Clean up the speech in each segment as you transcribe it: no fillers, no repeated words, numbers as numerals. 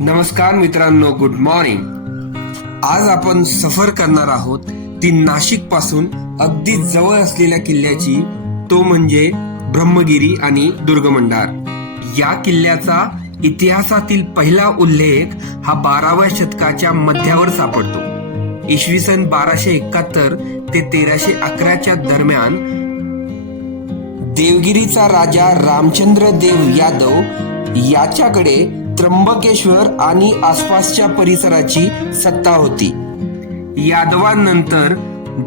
नमस्कार मित्रांनो, good morning. आज आपण सफर करणार आहोत ती नाशिक पासून अगदी जवळ असलेल्या किल्ल्याची, तो म्हणजे ब्रह्मगिरी आणि दुर्गमंडार। या किल्ल्याचा इतिहासातील पहिला उल्लेख हा 12व्या शतकाच्या मध्यावर सापडतो। इसवी सन 1271 ते 1311च्या दरम्यान देवगिरीचा राजा रामचंद्र देव यादव याच्याकडे त्र्यंबकेश्वर आणि आसपासच्या परिसराची सत्ता होती। यादवांनंतर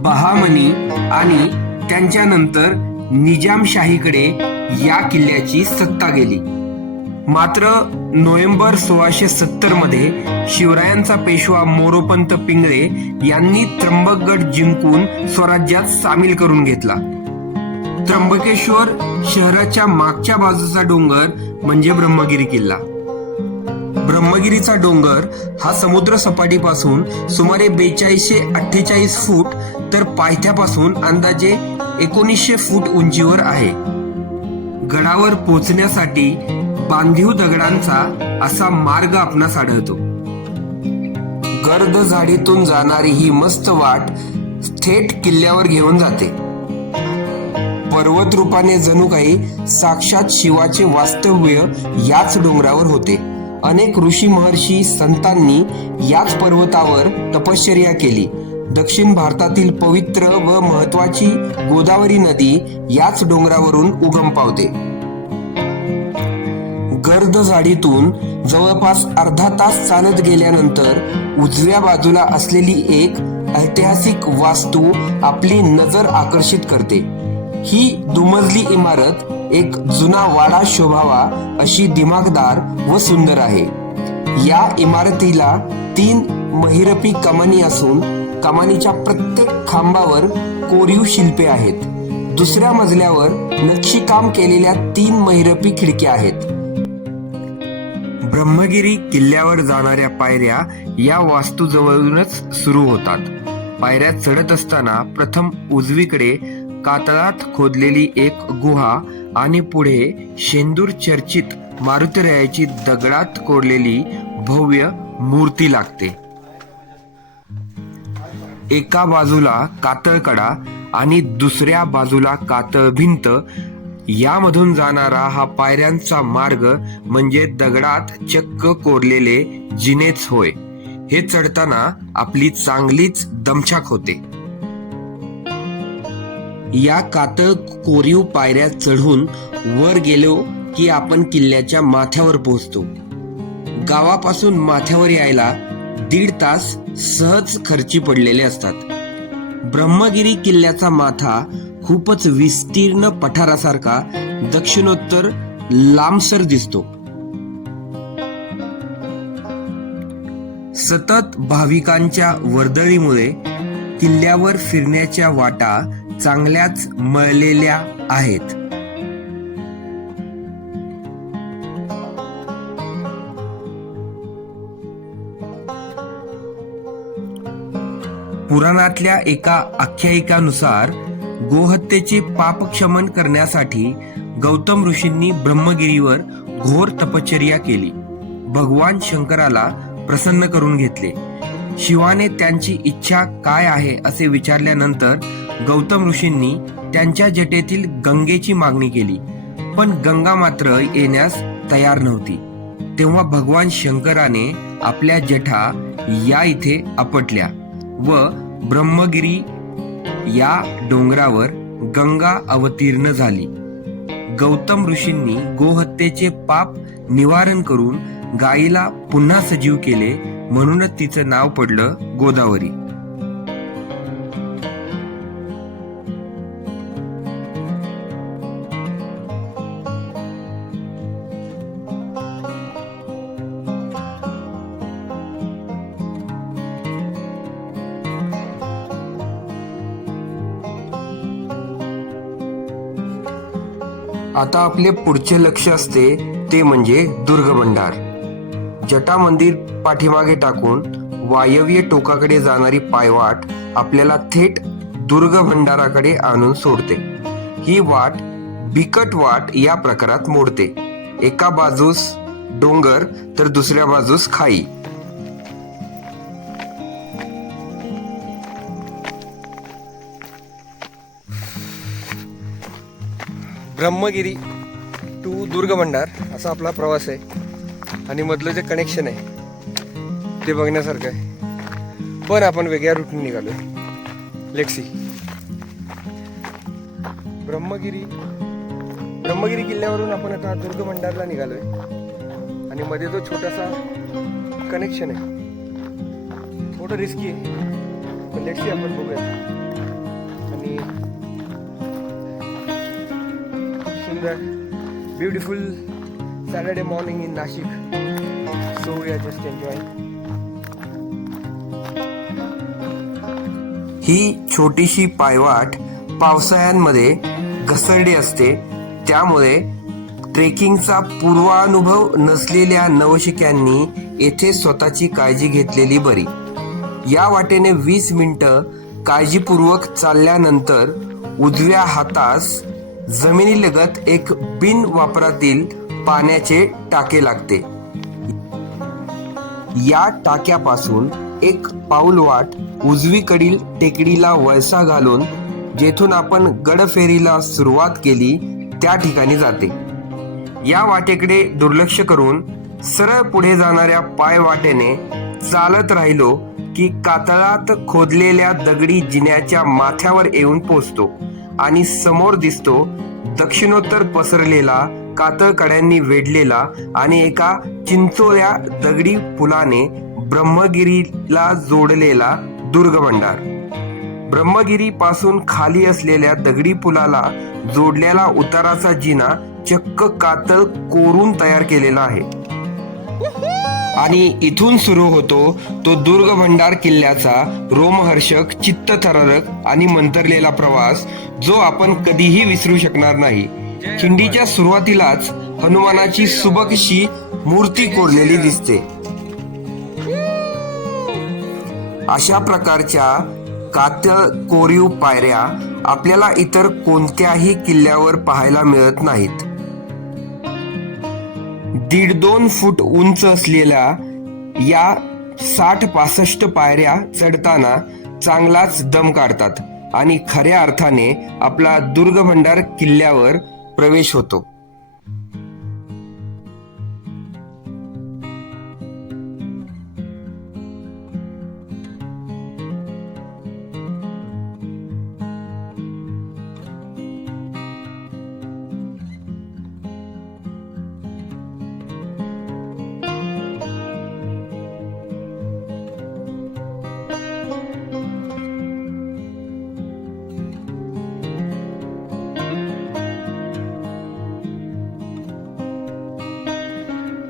बहामनी आणि त्यांच्यानंतर निजामशाहीकडे या किल्ल्याची सत्ता गेली। मात्र नोव्हेंबर 1670 मध्ये शिवरायांचा पेशवा मोरोपंत पिंगळे यांनी त्र्यंबकगड जिंकून स्वराज्यात सामील करून घेतला। त्र्यंबकेश्वर शहराच्या मागच्या बाजूचा डोंगर म्हणजे ब्रह्मगिरी किल्ला। ब्रह्मगिरीचा डोंगर हा समुद्र सपाटीपासून सुमारे 4248 फूट तर पायथ्यापासून अंदाजे 1900 फूट उंचीवर आहे। गडावर पोहोचण्यासाठी बांधीव दगडांचा असा मार्ग आपणास आढळतो। गर्द झाडीतून जाणारी ही मस्त वाट थेट किल्ल्यावर घेऊन जाते। पर्वत रूपाने जणू काही साक्षात शिवाचे वास्तव्य याच डोंगरावर होते। अनेक ऋषी महर्षी संतांनी याच पर्वतावर तपश्चर्या केली। दक्षिण भारतातील पवित्र व महत्वाची गोदावरी नदी याच डोंगरावरून उगम पावते। गर्द झाडीतून जवळपास अर्धा तास चालत गेल्यानंतर उजव्या बाजूला असलेली एक ऐतिहासिक वास्तू आपली नजर आकर्षित करते। ही दुमजली इमारत एक जुना वाडा शोभावा अशी दिमागदार व सुंदर आहे। या इमारतीला 3 महिरपी कमानी असून कमानीच्या प्रत्येक खांबावर कोरीव शिल्पे आहेत। दुसऱ्या मजल्यावर नक्षीकाम केलेल्या 3 महिरपी खिडक्या आहेत। ब्रह्मगिरी किल्ल्यावर जाणाऱ्या पायऱ्या या वास्तूजवळूनच सुरू होतात। पायऱ्या चढत असताना प्रथम उजवीकडे कातळात खोदलेली एक गुहा आणि पुढे शेंदूर चर्चित मारुतीरायाची दगडात कोरलेली भव्य मूर्ती लागते। एका बाजूला कातळकडा आणि दुसऱ्या बाजूला कातळ भिंत, यामधून जाणारा हा पायऱ्यांचा मार्ग म्हणजे दगडात चक्क कोरलेले जिनेच होय। हे चढताना आपली चांगलीच दमछाक होते। या कातळ कोरीव पायऱ्या चढून वर गेलो की आपण किल्ल्याच्या माथ्यावर पोहोचतो। गावापासून माथ्यावर यायला 1.5 तास सहज खर्ची पडलेले असतात। ब्रह्मगिरी किल्ल्याचा माथा खूपच विस्तीर्ण पठारासारखा दक्षिणोत्तर लांबसर दिसतो। सतत भाविकांच्या वर्दळीमुळे किल्ल्यावर फिरण्याच्या वाटा चांगल्याच मळलेल्या आहेत। पुराणातल्या एका आख्यायिकानुसार गोहत्येचे पापक्षमन करण्यासाठी गौतम ऋषींनी ब्रह्मगिरीवर घोर तपश्चर्या केली। भगवान शंकराला प्रसन्न करून घेतले। शिवाने त्यांची इच्छा काय आहे असे विचारल्यानंतर गौतम ऋषींनी त्यांच्या जटेतील गंगेची मागणी केली, पण गंगा मात्र येण्यास तयार नव्हती। तेव्हा भगवान शंकराने आपल्या जटा या इथे आपटल्या व ब्रह्मगिरी या डोंगरावर गंगा अवतीर्ण झाली। गौतम ऋषींनी गोहत्येचे पाप निवारण करून गायीला पुन्हा सजीव केले, म्हणूनच तिचं नाव पडलं गोदावरी। आता आपले पुढचे लक्ष असते ते म्हणजे दुर्गमंडार। जटा मंदिर पाठीमागे टाकून वायव्य टोकाकडे जाणारी पायवाट आपल्याला थेट दुर्गमंडाराकडे आणून सोडते। ही वाट बिकट वाट या प्रकारात मोडते। एका बाजूस डोंगर तर दुसऱ्या बाजूस खाई. ब्रह्मगिरी टू दुर्गभंडार असा आपला प्रवास आहे आणि मधलं जे कनेक्शन आहे ते बघण्यासारखं आहे. पण आपण वेगळ्या रूटने निघालोय. Let's see. ब्रह्मगिरी किल्ल्यावरून आपण आता दुर्गभंडारला निघालोय आणि मध्ये तो छोटासा कनेक्शन आहे. थोडं रिस्की आहे पण लेट्स सी, आपण बघूया. आणि सुंदर beautiful Saturday morning in Nashik. So we are just enjoying. ही छोटीशी पायवाट पावसाळ्यांमध्ये घसरडी असते, त्यामुळे ट्रेकिंगचा पूर्वानुभव नसलेल्या नवशिक्यांनी येथे स्वतःची काळजी घेतलेली बरी. या वाटेने 20 मिनिटं काळजीपूर्वक चालल्यानंतर उजव्या हातास जमिनीलगत एक बिन वापरातील पाण्याचे टाके लागते. या टाक्यापासून एक पाऊलवाट उजवीकडील टेकडीला वळसा घालून जेथून आपण गडफेरीला सुरुवात केली त्या ठिकाणी जाते. या वाटेकडे दुर्लक्ष करून सरळ पुढे जाणाऱ्या पायवाटेने चालत राहिलो की कातळात खोदलेल्या दगडी जिन्याच्या माथ्यावर येऊन पोचतो आणि समोर दिसतो दक्षिणोत्तर पसरलेला, कातळ कड्यांनी वेढलेला आणि एका चिंचोळ्या दगडी पुलाने ब्रह्मगिरीला जोडलेला दुर्गभंडार. ब्रह्मगिरी पासून खाली असलेल्या दगडी पुलाला जोडलेला उताराचा जिना चक्क कातळ कोरून तयार केलेला आहे आणि इथून सुरू होतो तो दुर्गभंडार किल्ल्याचा रोमहर्षक, चित्तथरारक आणि मंतरलेला प्रवास, जो आपण कधीही विसरू शकणार नाही. खिंडीच्या सुरुवातीलाच हनुमानाची सुबकशी मूर्ती कोरलेली दिसते. अशा प्रकारच्या कातळ कोरीव पायऱ्या आपल्याला इतर कोणत्याही किल्ल्यावर पाहायला मिळत नाहीत. 1.5-2 फूट उंच असलेल्या या 60-65 पायऱ्या चढताना चांगलाच दम काढतात आणि खऱ्या अर्थाने आपला दुर्गभंडार किल्ल्यावर प्रवेश होतो.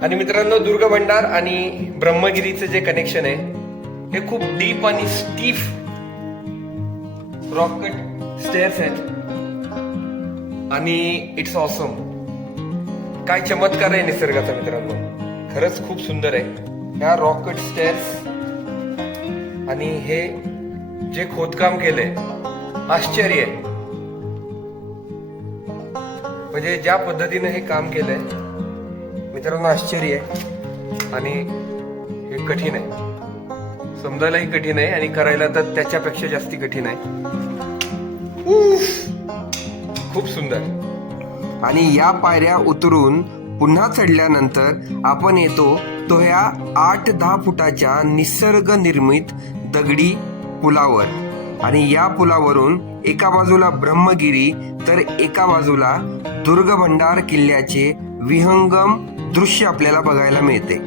आणि मित्रांनो, दुर्गभंडार आणि ब्रह्मगिरीचं जे कनेक्शन आहे हे खूप डीप आणि स्टीफ रॉकेट स्टेअर्स आहेत आणि इट्स ऑसम. काय चमत्कार आहे निसर्गाचा मित्रांनो, खरंच खूप सुंदर आहे. ह्या रॉकेट स्टेअर्स आणि हे जे खोदकाम केलंय आश्चर्य आहे. म्हणजे ज्या पद्धतीने हे काम केलंय मित्रांनो, आश्चर्य आहे. आणि हे कठीण आहे, समजायलाही कठीण आहे आणि करायला तर त्याच्यापेक्षा जास्ती कठीण आहे. खूप सुंदर. आणि या पायऱ्या उतरून पुन्हा चढल्यानंतर आपण येतो तो ह्या 8-10 फुटाच्या निसर्ग निर्मित दगडी पुलावर. आणि या पुलावरून एका बाजूला ब्रह्मगिरी तर एका बाजूला दुर्गभंडार किल्ल्याचे विहंगम दृश्य आपल्याला बघायला मिळते.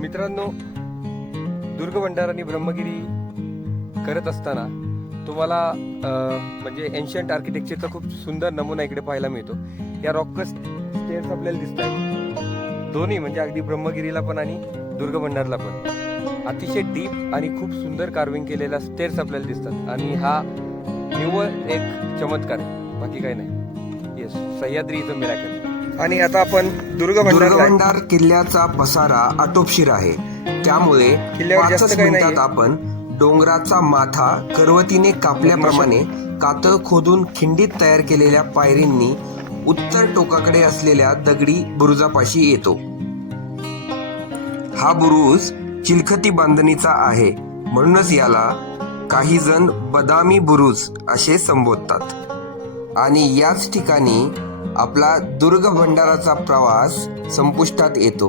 मित्रांनो, दुर्ग भंडार आणि ब्रह्मगिरी करत असताना तुम्हाला म्हणजे एन्शंट आर्किटेक्चरचा खूप सुंदर नमुना इकडे पाहायला मिळतो. या रॉक स्टेअर्स आपल्याला दिसत आहेत दोन्ही, म्हणजे अगदी ब्रह्मगिरीला पण आणि दुर्ग भंडारला पण अतिशय डीप आणि खूप सुंदर कार्विंग केलेल्या स्टेअर्स आपल्याला दिसतात. आणि हा निव्वळ एक चमत्कार आहे, बाकी काही नाही. येस, सह्याद्री इथं मिराकल. आणि आता आपण दुर्ग दुर्गभंडार किल्ल्याचा पसारा आटोपशीर आहे, त्यामुळे किल्ल्यावर जास्त 5 काही मिनिटात नाहीये. आपण डोंगराचा माथा करवतीने कापल्याप्रमाणे कातळ खोदून खिंडीत तयार केलेल्या पायरींनी उत्तर टोकाकडे असलेल्या दगडी बुरुजापाशी येतो. हा बुरुज चिलखती बांधणीचा आहे, म्हणूनच याला काही जण बदामी बुरुज असे संबोधतात. आणि याच ठिकाणी आपला दुर्ग भंडाराचा प्रवास संपुष्टात येतो.